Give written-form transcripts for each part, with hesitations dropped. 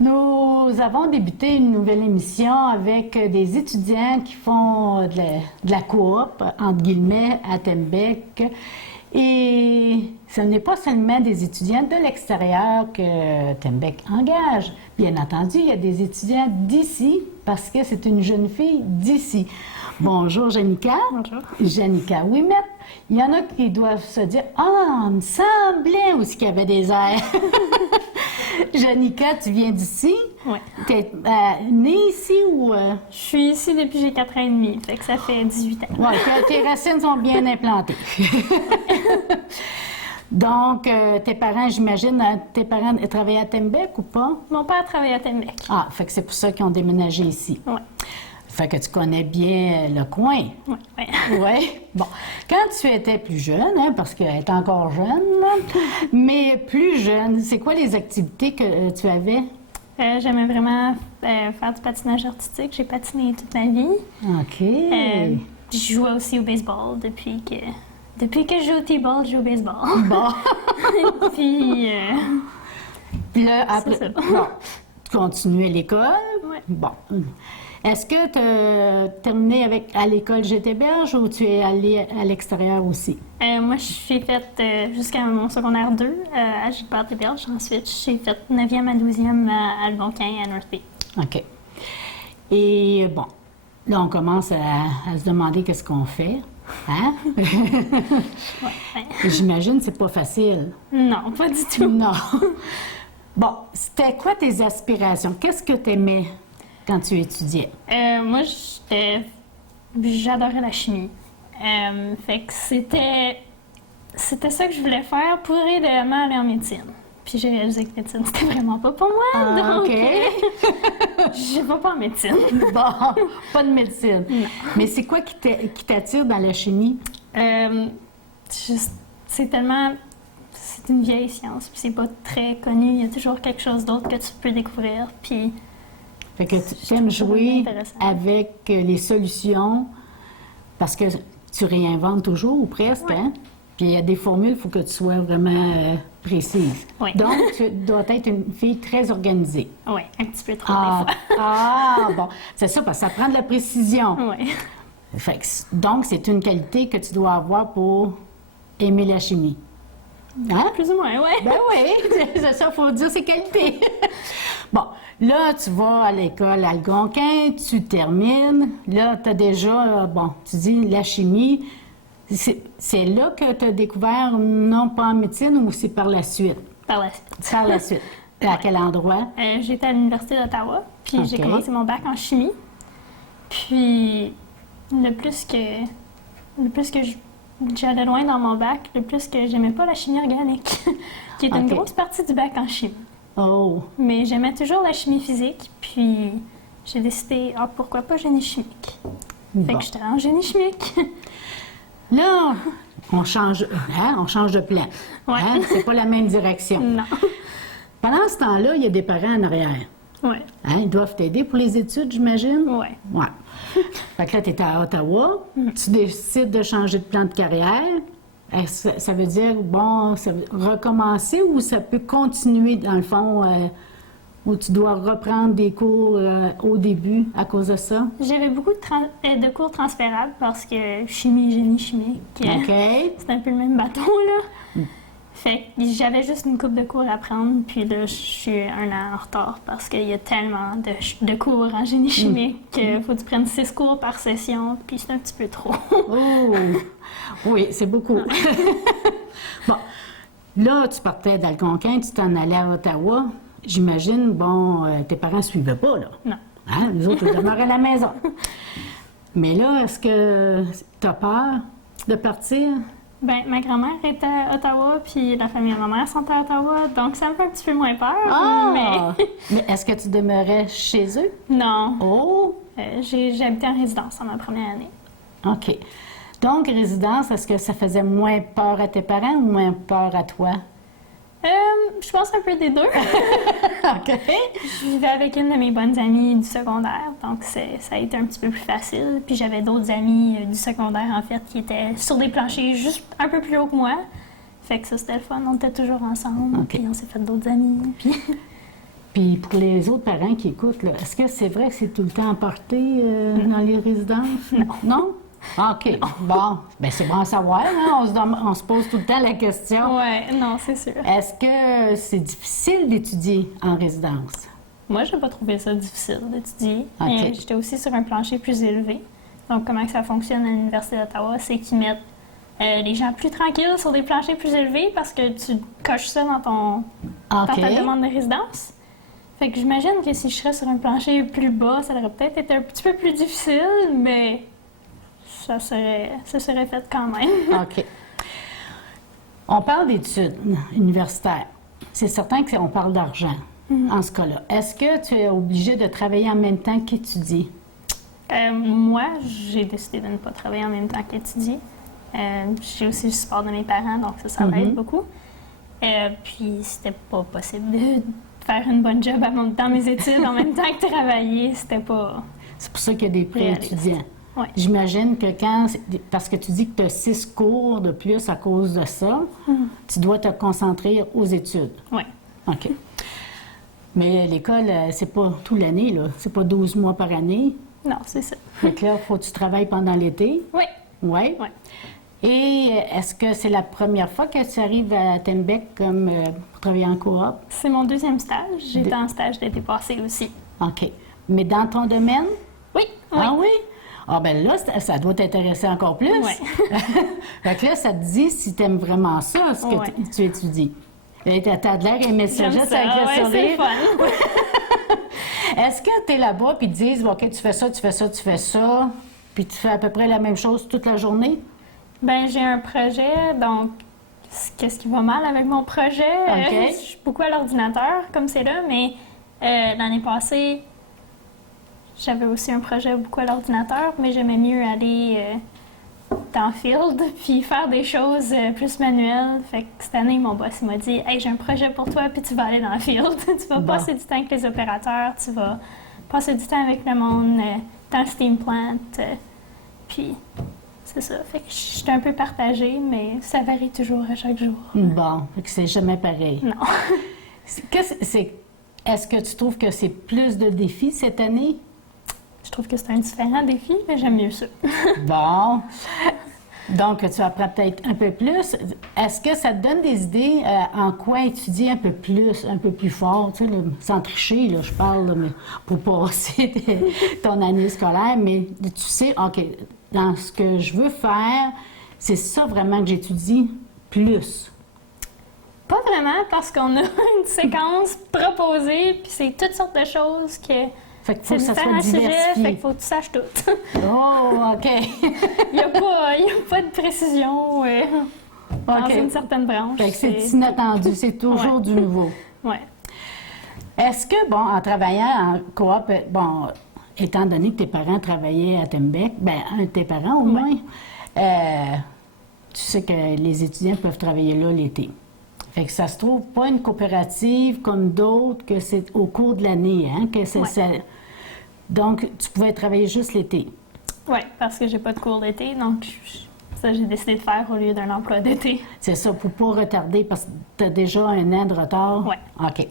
Nous avons débuté une nouvelle émission avec des étudiants qui font de la coop, entre guillemets, à Tembec. Et ce n'est pas seulement des étudiants de l'extérieur que Tembec engage. Bien entendu, il y a des étudiants d'ici parce que c'est une jeune fille d'ici. Bonjour, Janica. Bonjour. Janica Ouimet. Il y en a qui doivent se dire « Ah, il me semblait aussi qu'il y avait des airs. » Janica, tu viens d'ici? Oui. Tu es née ici ou... Je suis ici depuis j'ai 4 ans et demi, fait que ça fait 18 ans. Oui, tes racines sont bien implantées. Donc, tes parents, j'imagine, tes parents travaillaient à Tembec ou pas? Mon père travaillait à Tembec. Ah, fait que c'est pour ça qu'ils ont déménagé ici. Oui. Fait que tu connais bien le coin. Oui. Oui. Bon. Quand tu étais plus jeune, hein, parce qu'elle est encore jeune, là, mais plus jeune, c'est quoi les activités que tu avais? J'aimais vraiment faire du patinage artistique. J'ai patiné toute ma vie. OK. Puis je jouais aussi au baseball depuis que je joue au T-ball, je joue au baseball. Bon. Puis là, après, c'est ça. bon, tu continues à l'école. Oui. Bon. Est-ce que tu as terminé à l'école GT-Belge ou tu es allé à l'extérieur aussi? Moi, j'ai fait jusqu'à mon secondaire 2 à Gilbert-des-Belges. Ensuite, j'ai fait 9e à 12e à Algonquin, à North Bay. OK. Et bon, là, on commence à se demander qu'est-ce qu'on fait. Hein? Ouais. J'imagine que c'est pas facile. Non, pas du tout. Non. Bon, c'était quoi tes aspirations? Qu'est-ce que tu aimais quand tu étudiais? Moi, j'adorais la chimie. Fait que c'était ça que je voulais faire pour idéalement aller en médecine. Puis j'ai réalisé que médecine, c'était vraiment pas pour moi. Donc, OK. je vais pas en médecine. Bon, pas de médecine. Non. Mais c'est quoi qui t'attire dans la chimie? C'est une vieille science, puis c'est pas très connu. Il y a toujours quelque chose d'autre que tu peux découvrir. Puis Fait que tu aimes jouer intéressant. avec les solutions parce que tu réinventes toujours ou presque, Ouais. hein? Puis il y a des formules, il faut que tu sois vraiment précise. Oui. Donc, tu dois être une fille très organisée. Oui, un petit peu trop des Ah, bon. C'est ça, parce que ça prend de la précision. fois. Oui. Fait que, donc, c'est une qualité que tu dois avoir pour aimer la chimie. Hein? Plus ou moins, oui. Ben oui, c'est ça, il faut dire ses qualités. Bon, là, tu vas à l'école Algonquin, tu termines. Là, tu as déjà, bon, tu dis la chimie. C'est là que tu as découvert, non pas en médecine, ou c'est par la suite? Par la suite. Par la suite. À quel endroit? J'étais à l'Université d'Ottawa, puis OK. j'ai commencé mon bac en chimie. Puis le plus que j'allais loin dans mon bac, le plus que j'aimais pas la chimie organique, qui est une OK. grosse partie du bac en chimie. Oh, Mais j'aimais toujours la chimie physique, puis j'ai décidé, pourquoi pas génie chimique. Fait bon. que j'étais en génie chimique. Là, on change de plan. Ouais. Hein? C'est pas la même direction. Non. Pendant ce temps-là, il y a des parents en arrière. Ouais. Hein? Ils doivent t'aider pour les études, j'imagine? Ouais. Ouais. Fait que là, tu es à Ottawa, tu décides de changer de plan de carrière. Est-ce que ça veut dire, bon, ça veut recommencer ou ça peut continuer, dans le fond, où tu dois reprendre des cours au début à cause de ça? J'avais beaucoup de cours transférables parce que chimie, génie chimique, OK. c'est un peu le même bâton, là. Fait que j'avais juste une couple de cours à prendre, puis là, je suis 1 an en retard parce qu'il y a tellement de cours en génie chimique qu'il faut que tu prennes 6 cours par session, puis c'est un petit peu trop. Oh! Oui, c'est beaucoup. Bon, là, tu partais d'Algonquin, tu t'en allais à Ottawa. J'imagine, bon, tes parents ne suivaient pas, là. Non. Hein? Nous autres, ils demeuraient à la maison. Mais là, est-ce que tu as peur de partir? Ben, ma grand-mère était à Ottawa, puis la famille de ma mère sont à Ottawa, donc ça me fait un petit peu moins peur, Ah! Mais est-ce que tu demeurais chez eux? mais non. Oh! J'ai habité en résidence en ma première année. OK. Donc, résidence, est-ce que ça faisait moins peur à tes parents ou moins peur à toi? Je pense un peu des deux. OK. Je vivais avec une de mes bonnes amies du secondaire, donc ça a été un petit peu plus facile. Puis j'avais d'autres amis du secondaire, en fait, qui étaient sur des planchers juste un peu plus haut que moi. Fait que ça, c'était le fun. On était toujours ensemble, OK. puis on s'est fait d'autres amis. Puis... Puis pour les autres parents qui écoutent, là, est-ce que c'est vrai que c'est tout le temps emporté dans les résidences? Non. Non? Ah, OK. Bon, bien, c'est bon à savoir, hein? On se pose tout le temps la question. Oui, non, c'est sûr. Est-ce que c'est difficile d'étudier en résidence? Moi, je n'ai pas trouvé ça difficile d'étudier. OK. Mais j'étais aussi sur un plancher plus élevé. Donc, comment que ça fonctionne à l'Université d'Ottawa, c'est qu'ils mettent les gens plus tranquilles sur des planchers plus élevés parce que tu coches ça dans ta demande de résidence. Fait que j'imagine que si je serais sur un plancher plus bas, ça aurait peut-être été un petit peu plus difficile, mais ça serait fait quand même. OK. On parle d'études universitaires. C'est certain qu'on parle d'argent en ce cas-là. Est-ce que tu es obligé de travailler en même temps qu'étudier? Moi, j'ai décidé de ne pas travailler en même temps qu'étudier. J'ai aussi le support de mes parents, donc ça m'aide beaucoup. Puis, c'était pas possible de faire une bonne job dans mes études en même temps que travailler. C'était pas... C'est pour ça qu'il y a des prêts étudiants. Ouais. J'imagine que parce que tu dis que tu as 6 cours de plus à cause de ça, tu dois te concentrer aux études. Oui. OK. Mais l'école, c'est pas toute l'année, là. C'est pas 12 mois par année. Non, c'est ça. Fait que là, il faut que tu travailles pendant l'été. Oui. Oui. Oui. Et est-ce que c'est la première fois que tu arrives à Tembec comme pour travailler en coop? C'est mon deuxième stage. J'étais en stage l'été passé aussi. OK. Mais dans ton domaine? Oui. Ah oui? Ah ben là, ça doit t'intéresser encore plus. Oui. Fait que là, ça te dit si tu aimes vraiment ça, ce que tu étudies. T'as de l'air aimé ça, juste avec le sourire. C'est fun. Est-ce que tu es là-bas puis ils te disent, OK, tu fais ça, tu fais ça, tu fais ça, puis tu fais à peu près la même chose toute la journée? Ben j'ai un projet, donc qu'est-ce qui va mal avec mon projet? OK. Je suis beaucoup à l'ordinateur, comme c'est là, mais l'année passée, j'avais aussi un projet beaucoup à l'ordinateur, mais j'aimais mieux aller dans le field puis faire des choses plus manuelles. Fait que cette année, mon boss m'a dit « Hey, j'ai un projet pour toi, puis tu vas aller dans le field. Tu vas passer du temps avec les opérateurs, tu vas passer du temps avec le monde dans le steam plant. Puis c'est ça. Fait que j'étais un peu partagée, mais ça varie toujours à chaque jour. Bon, fait que c'est jamais pareil. Non. Est-ce que tu trouves que c'est plus de défis cette année? Je trouve que c'est un différent défi, mais j'aime mieux ça. Bon. Donc, tu apprends peut-être un peu plus. Est-ce que ça te donne des idées en quoi étudier un peu plus fort, tu sais, là, sans tricher, là, je parle, là, mais pour passer ton année scolaire, mais tu sais, OK, dans ce que je veux faire, c'est ça vraiment que j'étudie plus. Pas vraiment, parce qu'on a une séquence proposée, puis c'est toutes sortes de choses que... Fait qu'il faut que ça soit différents sujets, diversifié. fait qu'il faut que tu saches tout. Oh, OK. Il n'y a pas de précision dans une certaine branche. Fait que c'est inattendu, c'est toujours du nouveau. Oui. Est-ce que, bon, en travaillant en coop, bon, étant donné que tes parents travaillaient à Tembec, bien, un de tes parents au moins, tu sais que les étudiants peuvent travailler là l'été. Fait que ça se trouve pas une coopérative comme d'autres, que c'est au cours de l'année, hein, que c'est ça. Donc, tu pouvais travailler juste l'été. Oui, parce que j'ai pas de cours d'été, donc ça, j'ai décidé de faire au lieu d'un emploi d'été. C'est ça, pour pas retarder, parce que tu as déjà un an de retard? Oui. OK.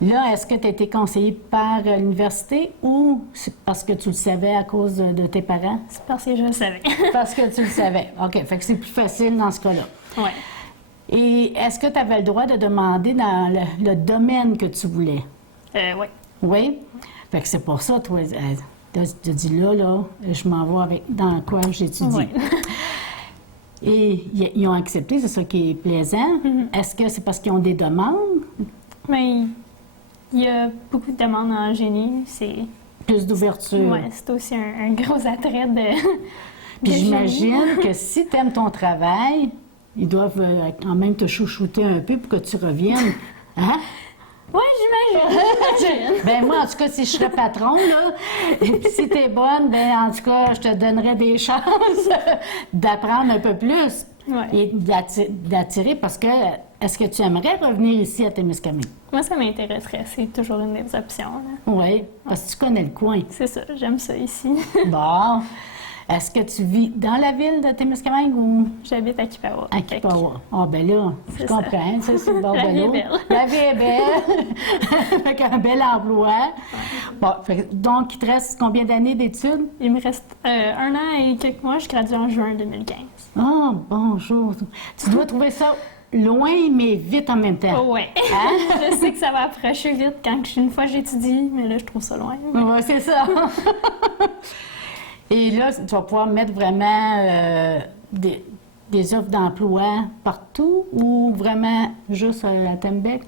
Là, est-ce que tu as été conseillé par l'université ou c'est parce que tu le savais à cause de tes parents? C'est parce que je le savais. Parce que tu le savais. OK, fait que c'est plus facile dans ce cas-là. Oui. Et est-ce que tu avais le droit de demander dans le domaine que tu voulais? Oui. Oui? Fait que c'est pour ça, toi, tu as dit là, je m'en vais dans quoi j'étudie. Oui. Et ils ont accepté, c'est ça qui est plaisant. Est-ce que c'est parce qu'ils ont des demandes? Mais il y a beaucoup de demandes en génie. Plus d'ouverture. Oui, c'est aussi un gros attrait de Puis de j'imagine génie. que si tu aimes ton travail, ils doivent quand même te chouchouter un peu pour que tu reviennes. Hein? Oui, j'imagine. Ben moi, en tout cas, si je serais patron, là, et puis si t'es bonne, ben en tout cas, je te donnerais des chances d'apprendre un peu plus Ouais. et d'attirer parce que est-ce que tu aimerais revenir ici à Témiscamingue? Moi, ça m'intéresserait. C'est toujours une des options. Là. Oui, parce que tu connais le coin. C'est ça, j'aime ça ici. Bon. Est-ce que tu vis dans la ville de Témiscamingue ou J'habite à Kipawa. à Kipawa? Ah, ben là, je C'est ça. comprends. Ça, c'est le bord La de vie est l'eau. belle. La vie est belle. Avec un bel emploi. Bon, donc, il te reste combien d'années d'études? Il me reste 1 an et quelques mois. Je gradue en juin 2015. Ah, bonjour. Tu dois trouver ça loin, mais vite en même temps. Oh, ouais. Hein? Je sais que ça va approcher vite quand une fois j'étudie, mais là, je trouve ça loin. Oui, c'est ça. Et là, tu vas pouvoir mettre vraiment des offres d'emploi partout ou vraiment juste à Tembec?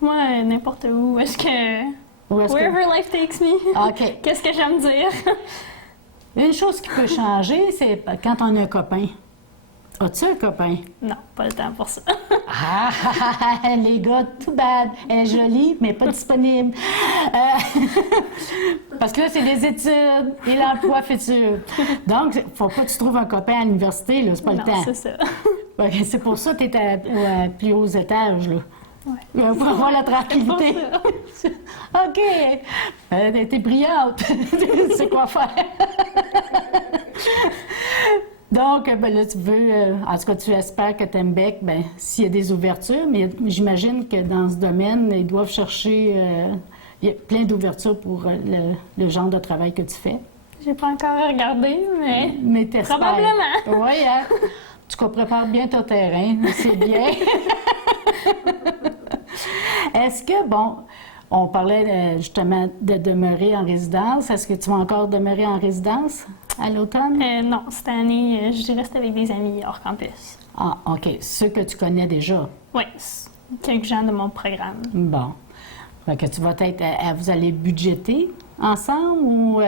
Moi, n'importe où. Est-ce que... Ou est-ce que- Wherever life takes me. OK. Qu'est-ce que j'aime dire? Une chose qui peut changer, c'est quand on a un copain. As-tu un copain? Non, pas le temps pour ça. Ah, les gars, too bad. Elle est jolie, mais pas disponible. Parce que là, c'est les études et l'emploi futur. Donc, il faut pas que tu trouves un copain à l'université, là, c'est pas Non, le temps. c'est ça. Ouais, c'est pour ça que tu es à plus hauts étages, là. Ouais. Pour avoir la tranquillité. C'est pour OK. T'es brillante. Tu sais quoi faire. Donc, ben là, tu veux, en tout cas, tu espères que Tembec, ben, s'il y a des ouvertures, mais j'imagine que dans ce domaine, ils doivent chercher, il y a plein d'ouvertures pour le genre de travail que tu fais. J'ai pas encore regardé, Mais t'espères. Probablement. Oui, hein? En tout cas, prépare bien ton terrain, c'est bien. Est-ce que, bon, on parlait justement de demeurer en résidence. Est-ce que tu vas encore demeurer en résidence à l'automne? non, cette année, je reste avec des amis hors campus. Ah, OK. Ceux que tu connais déjà. Oui, quelques gens de mon programme. Bon. Fait que tu vas être... vous allez budgéter ensemble ou...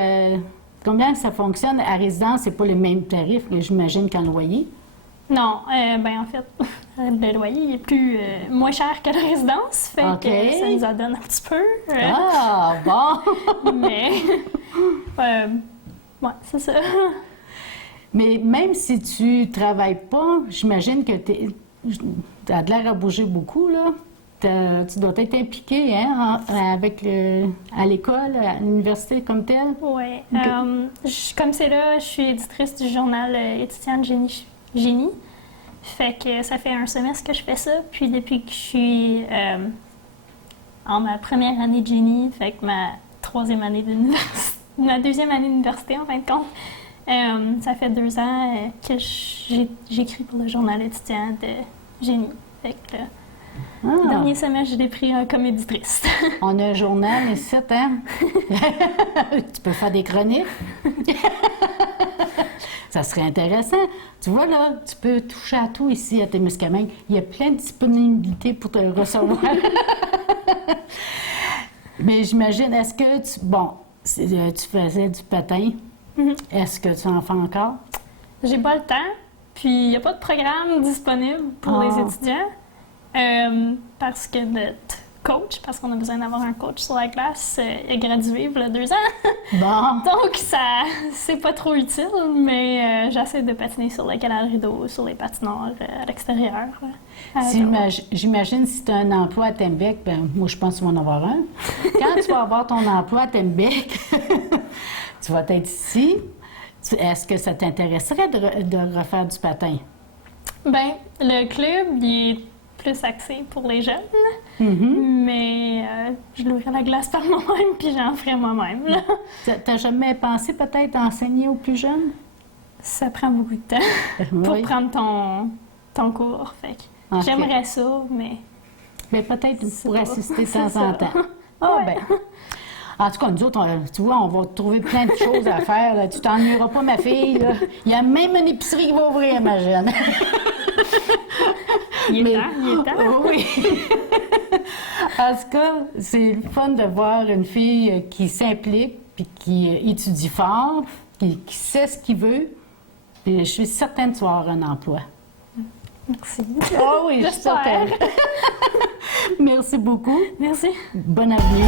combien ça fonctionne? À résidence, c'est pas les mêmes tarifs, j'imagine, qu'en loyer. Non, ben en fait, le loyer est plus moins cher que la résidence, fait OK. que ça nous en donne un petit peu. Ah, bon! Mais, ouais, c'est ça. Mais même si tu travailles pas, j'imagine que tu as de l'air à bouger beaucoup, là. Tu dois être impliqué, hein, avec à l'école, à l'université comme telle. Oui. Comme c'est là, je suis éditrice du journal étudiant de génie. Fait que ça fait un semestre que je fais ça. Puis depuis que je suis en ma première année de génie, fait que ma deuxième année d'université en fin de compte, ça fait 2 ans que j'écris pour le journal étudiant de génie. Fait que le dernier semestre, je l'ai pris comme éditrice. On a un journal ici, hein? Tu peux faire des chroniques. Ça serait intéressant. Tu vois, là, tu peux toucher à tout ici à Témiscamingue. Il y a plein de disponibilités pour te recevoir. Mais j'imagine, est-ce que tu faisais du patin? Mhm. Est-ce que tu en fais encore? J'ai pas le temps, puis il n'y a pas de programme disponible pour les étudiants. Parce que notre coach, parce qu'on a besoin d'avoir un coach sur la glace, est gradué il y a 2 ans. Bon. Donc, c'est pas trop utile, mais j'essaie de patiner sur le canal rideau, sur les patinoires à l'extérieur. J'imagine si tu as un emploi à Tembec, ben, moi je pense que tu vas en avoir un. Quand tu vas avoir ton emploi à Tembec, tu vas être ici. Est-ce que ça t'intéresserait de refaire du patin? Ben, le club, il est plus axé pour les jeunes, mais je l'ouvrirai la glace par moi-même, puis j'en ferai moi-même. Là. T'as jamais pensé peut-être à enseigner aux plus jeunes? Ça prend beaucoup de temps pour Oui. prendre ton cours, fait que Ok. j'aimerais ça, mais... Mais peut-être pour pas. assister de C'est temps ça. en temps. Ah Ouais. ben. En tout cas, nous autres, tu vois, on va trouver plein de choses à faire. Là. Tu t'ennuieras pas, ma fille. Là. Il y a même une épicerie qui va ouvrir, ma jeune. Il est temps. Oui. En tout cas, c'est le fun de voir une fille qui s'implique, puis qui étudie fort, qui sait ce qu'il veut. Puis je suis certaine que tu vas avoir un emploi. Merci. Ah oui, je suis J'espère. certaine. Merci beaucoup. Merci. Bonne avenir.